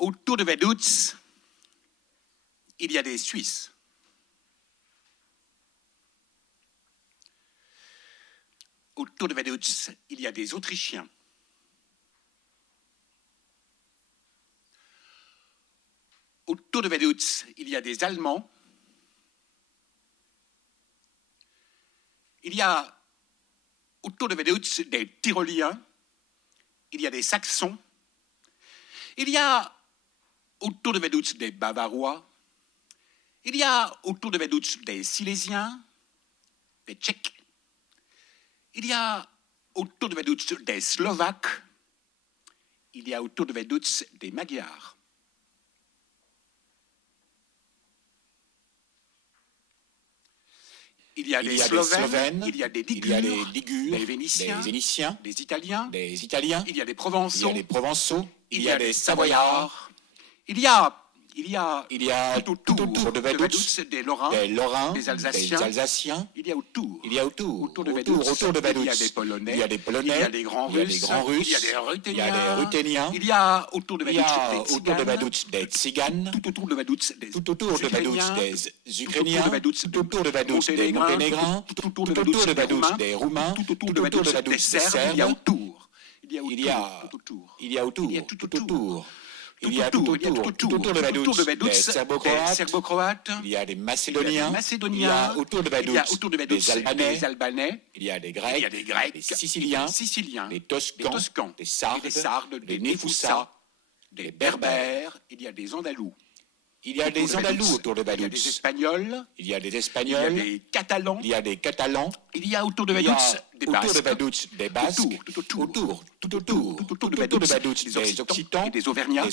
Autour de Vaduz, il y a des Suisses. Autour de Vaduz, il y a des Autrichiens. Autour de Vaduz, il y a des Allemands. Il y a autour de Vaduz des Tyroliens. Il y a des Saxons. Il y a autour de Vaduz des Bavarois. Il y a autour de Vaduz des Silésiens, des Tchèques. Il y a autour de Vaduz des Slovaques. Il y a autour de Vaduz des Magyars. Il y a des Slovènes, il y a des Ligures, des Vénitiens, des Italiens, il y a des Provençaux, il y a des Savoyards, il y a tout autour de Vaduz des Lorrains, des Alsaciens, il y a autour de Vaduz, il y a des Polonais, il y a des grands Russes, il y a des Ruthéniens, il y a autour de Vaduz des Tziganes, tout autour de Vaduz des Ukrainiens, tout autour de Vaduz des Monténégrins, tout autour de Vaduz des Roumains, tout autour de Vaduz des Serbes, il y a autour. Il y a tout autour de Vaduz des Serbo-Croates, il y a des Macédoniens, il y a autour de Vaduz des Albanais, il y a des Grecs, des Siciliens, des Toscans, des Sardes, des Néfoussas, des Berbères, il y a des Andalous. Il y a des Andalous autour de Vaduz. Il y a des Espagnols. Il y a des Catalans. Il y a des Catalans. Il y a autour de Vaduz des Basques. Tout autour de Vaduz des Occitans et des Auvergnats.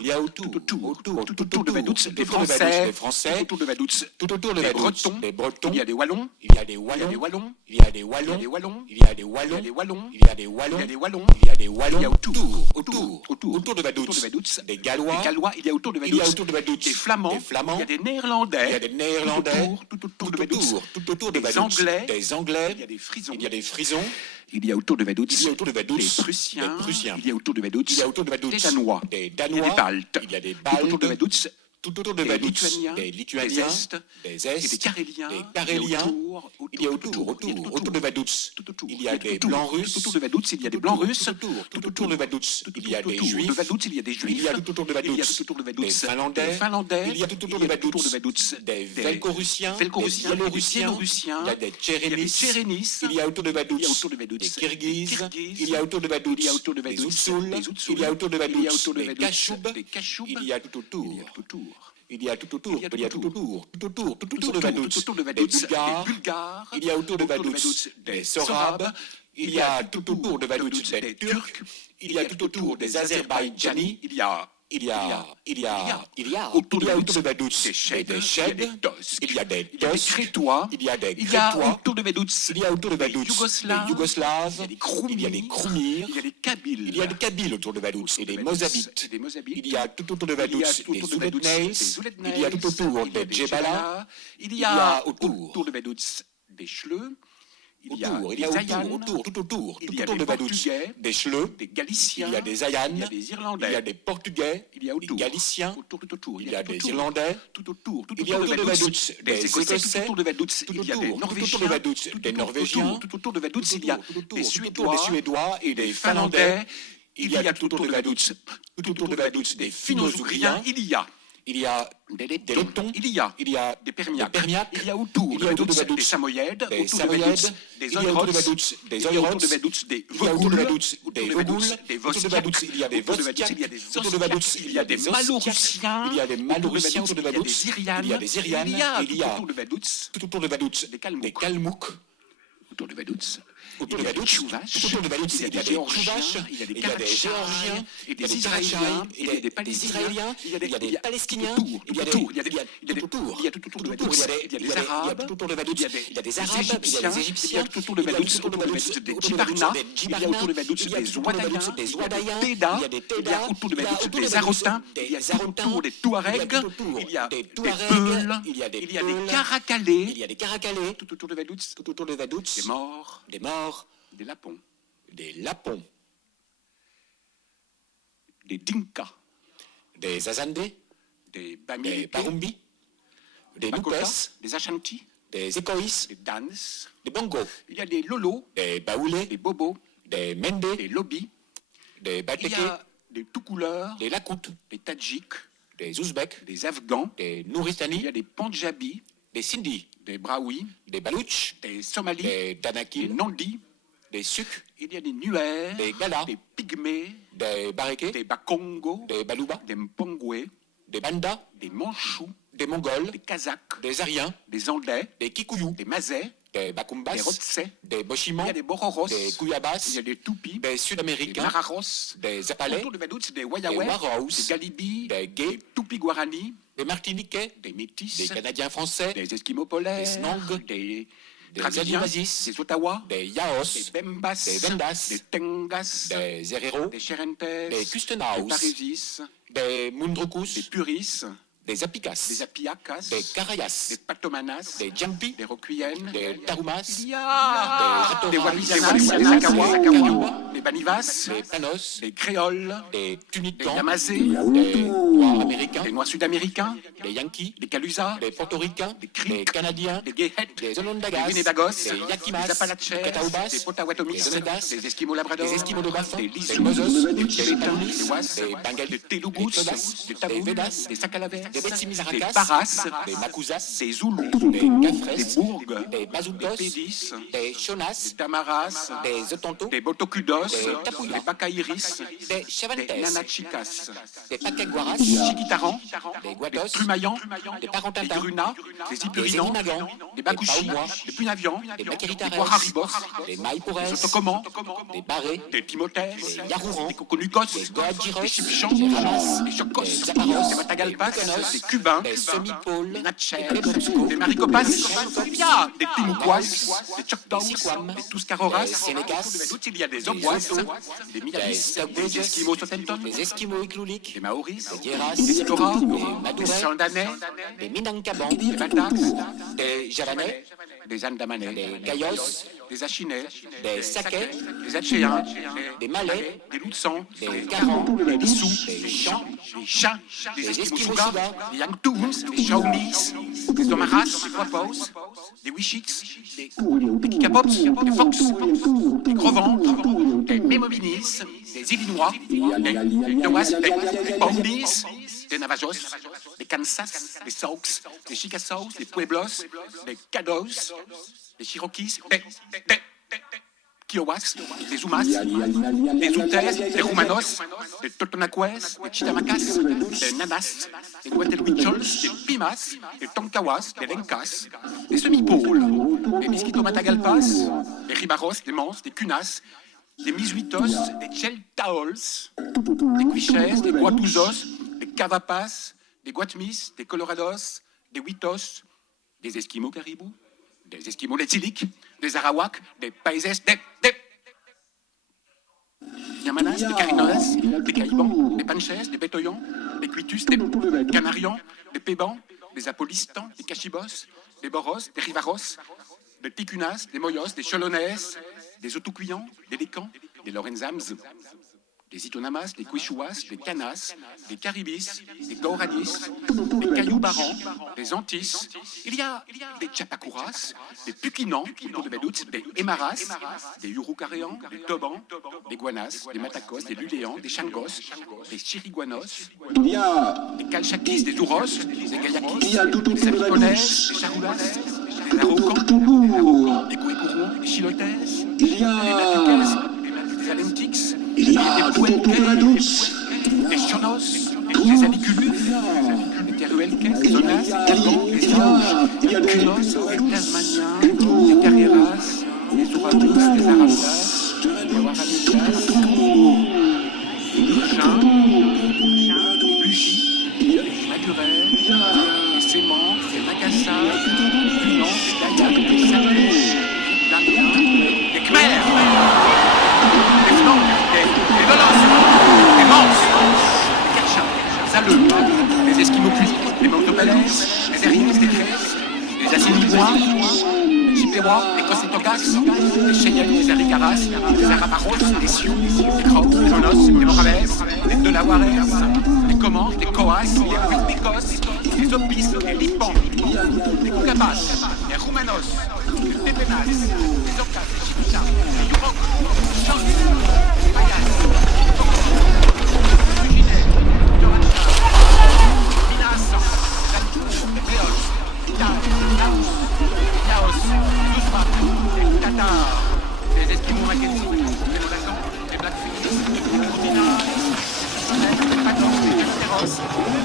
Il y a autour de Vaduz des Français. Tout autour de Vaduz des Bretons. Il y a des Wallons. Il y a des Wallons. Il y a des Wallons. Il y a des Wallons. Il y a des Wallons. Il y a des Wallons. Il y a des Wallons. Il y a des Wallons. Il y a autour de Vaduz des Gallois. Il y a autour de Vaduz des Flamands. Il y a des Néerlandais. Tout autour de Vaduz des Anglais. Il y a des Frisons. Il y a autour de Vaduz des Prussiens. Il y a autour de Vaduz des Danois. Il y a des Baltes. Tout autour de Vaduz des Lituaniens, des Estes, et des Caréliens. Il y a autour de Vaduz, il y a des Blancs Russes. Tout autour de Vaduz, il y a des Blancs Russes. Tout autour de Vaduz, il y a des Juifs. Il y a tout autour de Vaduz des Finlandais. Il y a tout autour de Vaduz des Velcorussiens, des Biélorussiens. Il y a des Tchérénis. Il y a autour de Vaduz des Kirghizes. Il y a autour de Vaduz des Outsouls. Il y a autour de Vaduz des Cachoubes. Il y a tout autour. Il y a tout autour de Vaduz des Bulgares. Il y a autour de Vaduz des Sorabes. Il y a tout autour de Vaduz des Turcs. Il y a tout autour des Azerbaïdjanis. Il y a autour de Vaduz des Chèdes. Il y a des Crétois. Il y a autour de Vaduz des Yougoslaves. Il y a des Kroumirs. Il y a des Kabyles. Il y a des Kabyles autour de Vaduz et des Mozabites. Il y a tout autour de Vaduz des Zouled-Neis. Il y a tout autour des Djebala. Il y a autour de Vaduz des Chleux. Il y a autour de Vaduz des Chleux, des Galiciens, il y a des Ayanes, il y a des Irlandais, il y a des Portugais, il y a des Galiciens, il y a des Irlandais, il y a autour de Vaduz des Écossais, autour de Vaduz il y a des Norvégiens, des Norvégiens, tout autour de Vaduz il y a des Suédois et des Finlandais, il y a tout autour de Vaduz des Finno-Ougriens, il y a des Lettons, il y a des Permiaques, il y a autour de Vaduz des Samoyèdes, autour de Vaduz des Oïrots, il y a autour de Vaduz des Vogouls, des Vostiaks, il y a des Vostiaks, il y a des Ostiaks, il y a des Malorussiens, il y a des Malorussiens autour de Vaduz, il y a des Irianes, il y a tout autour de Vaduz des Kalmouks, autour de Vaduz. Autour de Vaduz, il y a des Tchouvaches, il y a des Géorgiens, et des Israéliens, il y a des Palestiniens, il y a des Palestiniens, il y a tout autour de Vaduz, il y a des Arabes, tout autour de Vaduz, il y a des Égyptiens, il y a tout autour de Vaduz des Djibarna, il y a autour de Vaduz des Ouadayens, il y a des Teda, autour de Vaduz des Arotins, il y a tout autour des Touaregs, il y a des Peuls, il y a des Carakalais, tout autour de Vaduz, des morts, des Lapons, des Dinkas, des Azandés, des Barumbi, des Nupes, des Ashanti, des Écoïs, des Dans, des Bongos. Il y a des Lolo, des Baoulés, des Bobos, des Mendés, des Lobis, des Bateke, il y a des tout couleurs, des Lakoutes, des Tadjiks, des Ouzbeks, des Afghans, des Nouristani, il y a des Panjabis, des Sindhi, des Braouis, des Balouches, des Somalis, des des Danakil, Nandis, des Suk, il y a des Nuers, des Galas, des Pygmées, des Barékés, des Bakongo, des Balouba, des Mpongwe, des Banda, des Manchous, des Mongols, des Kazakhs, des Ariens, des Andais, des Kikouyous, des Mazais, des Bakumbas, des Rotsais, des Bochimans, il y a des Bororos, des Kouyabas, il y a des Tupis, des des Sud-Américains, Mararos, des Zapalais, autour de Vaduz, des des Wayawais, Waraos, des Galibis, des des Gays, Tupis Guarani, des Martiniquais, des Métis, des Canadiens français, des Esquimaux polaires, des Snongs, des des Dravidiens, Adivazis, des Ottawa, des des Yaos, Bembas, des Vendas, des Tengas, des Herero, des Cherentes, des Kustenaos, des Parisis, des des Mundrukus, Puris, des Apicas, des Apiacas, des Carayas, des Patomanas, des Djampi, des Rokuyen, des Tarumas, il y a des des Ratoras, Wapisanas, des des Akawa, Kayouba, des Banivas, des Panos, des Créoles, des des Tunicans, Yamazés, des Noirs américains, des Noirs sud-américains, des Yankees, des Calusas, des Portoricains, des Creeks, des Canadiens, des Gehet, des des Onondagas, Winnebagos, des Yakimas, des Appalaches, des Catawbas, des Potawatomis, des Onedas, des Esquimaux Labrador, des Esquimaux de Baffin, des des Lissous, Mozos, des des Tibétains, Taounis, des Was, des Bengalis, des Telugus, des Todas, des des Tabous, Vedas, des Sakalavers, des Betsimisarakas, des Paras, des Makouzas, des Zoulous, des Gafres, des Bourgues, des des Bazoutos, Pédis, des Chonas, des Tamaras, des Otontos, des Botocudos, des Tapouya, des Bacairis, des des Chavantes, Nanachicas, des Paqueguaras, des Chiquitaran, des des Guatos, Trumaillans, des des Parentintins, Grunas, des des Ipurians, Éminagans, des Bakouchis, Paumois, des Punavians, des des Maquiritares, Guararibos, des des Maïpoures, Otocomans, des Barrés, des Timothées, des Yarourans, des Coconukos, des Goadjiros, des Chipchans, des Ramas, des Chocos, des Zaparos, des Matagalpas, des Bucanos, des Cubains, des Semi-Pôles, des Natchez, des Bobsco, des Maricopas, il y a des Timouquois, des Choctaws, des Siquam, des Tuscaroras, des Sénégas, il y a des des Obois, Otos, des des Mialis, Stockbridges, des Esquimaux Southampton, des Esquimaux Iklulik, des Maoris, des Dieras, des Sitora, des des Madourais, Sandanais, des Minangkabans, des Batax, des Javanais, des Andamanais, des Gayos, des Achinais, des Sakais, des Atchéens, des Malais, des Loutsans, des Garans, des Lissous, des Chants, des Chats, des des Esquimaux Esquimaux Suga, des Yangtoons, des Shawnees, des Domaras, des Quapos, des Wishiks, des Kikapops, des Fox, des Gros-Ventres, des Mémobinis, des Illinois, des Tawas, des Paulis, des Navajos, des Kansas, des Saux, des Chickasaws, des Pueblos, des Caddos, des Cherokees, des Kiowas, des Zumas, des Utes, des Rumanos, des Totonaquès, des Chitamacas, des Nanas, des Guatelhuichols, des Pimas, des Tonkawas, des Lencas, des Semipôles, des Miskito-Matagalpas, des Ribaros, des Mans, des Cunas, des Misuitos, des Cheltaols, des Quiches, des Guatuzos, des Cavapas, des Guatmis, des Colorados, des Huitos, des Esquimaux caribous, des Esquimaux letziliques, des Arawaks, des Paises, des Yamanas, des Carinoas, des Caïbans, des Panches, des Bétoyans, des Cuitus, des Canarians, des Pébans, des Apolistans, des Cachibos, des Boros, des Rivaros, des Ticunas, des Moyos, des Cholonès, des Otucuyans, des Lécans, des Lorenzams, des Itonamas, des Quechouas, des Canas, des Caribis, des Gauranis, des Cailloubarans, des Antis. Il y a des Chapacuras, des Puquinans, autour de Bedout, des Emaras, des Urucaréans, des Tobans, des Guanas, des Matacos, des Luléans, des Changos, des Chiriguanos, des Calchaquis, des Ouros, des Gayakis, des Apiponès, des Charoulas, des Araucans, des Kouékourons, des Chilotes, des Natuques, des Alentix, des Puenques, des Chonos, des Aliculus, des Teruelques, des Zonas, des Calgans, des Singes, des Cunos, des Tasmaniens, des Carreras, des Ouratus, des Arabas, des Waramitas, des Chiens, des Bugies, des Maturels, des Séments, des Macassars, des Punans, des Dayaks, des Salés, des Damiens, des Khmers, des Flancs, des Dolos, des Manses, des Kachas, des Zaleux, des Esquimaux cuits, des Montopalais, des Ariens, des Crèces, des Assinibois, des des rois, des Cosetogas, des Cheyennes, des Aricaras, des Araparos, des Sioux, des Crocs, des Jonos, des Moraves, des Delawares, des Comanches, des Coas, des Huitmicos, des Opis, des Lipans, des Cucapas, des Roumanos, des Tepenas, des Ocas, des Chipichas, des Yurok, des Chans, des Payas, des Fuginets, des Torachas, des Minas, des Altours, des Péos, des Taos, des Yaos, des Ousra, des Tatars, des Esquimaux Mackenzie, des Molagans, des Blackfeet, des Courtinas, des Pacos, des Canateros,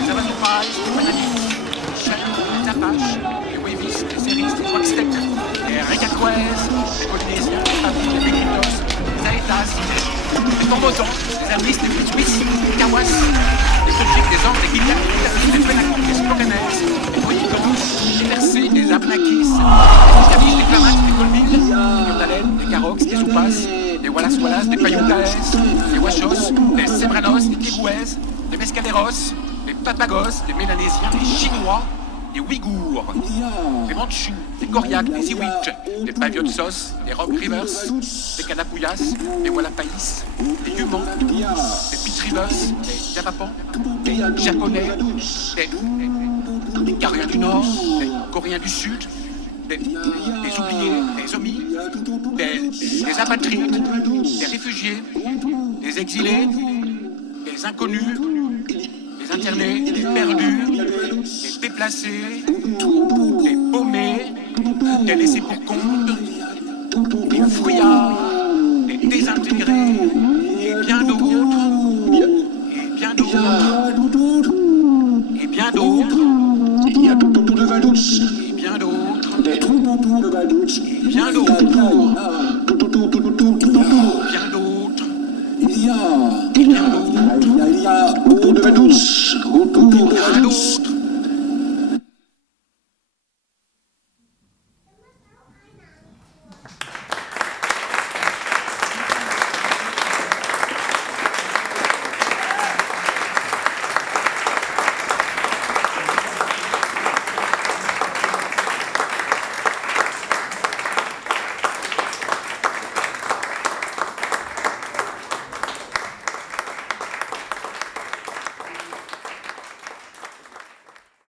des Avazopais, des Pananites, des Chèvres, des Apaches, des Wavis, des Seris, des Huaxtèques, des Recaquois, des Polynésiens, des Pavis, des Béquitos, des Aetas, des Formosans, des Amis, des Pituis, des Kawas, des Sochiques, des Andes, des Guignacs, des Tapis, des Pénacs, des Spokanais, des Mohicans, des Persés, des Abnakis, des Cabiches, des Clamacs, des Colmilles, des Yondalen, des Carox, des Soupas, des Wallace, des Payuntaes, des Huachos, des Sembranos, des Tigouès, des Mescaleros, des Papagos, des Mélanésiens, des Chinois, des Ouïghours, des Mandchous, des Koryak, des Iwich, des Paviotsos, des Rock Rivers, des Kanapuyas, des Wallapaïs, des Yumans, des Pitrivers, des Javapans, des Japonais, des Cariens du Nord, des Coréens du Sud, des oubliés, des omis, des apatrides, des réfugiés, des exilés, des inconnus, des internés, des perdus, des déplacés, des paumés, des laissés pour compte, des fouillards, des désintégrés, et bien d'autres, et bien d'autres, et bien d'autres, Il y a tout de Vaduz. et bien d'autres, Des tout de Vaduz. et bien d'autres, bien d'autres, Il y a et bien d'autres, tout de Vaduz. bien d'autres.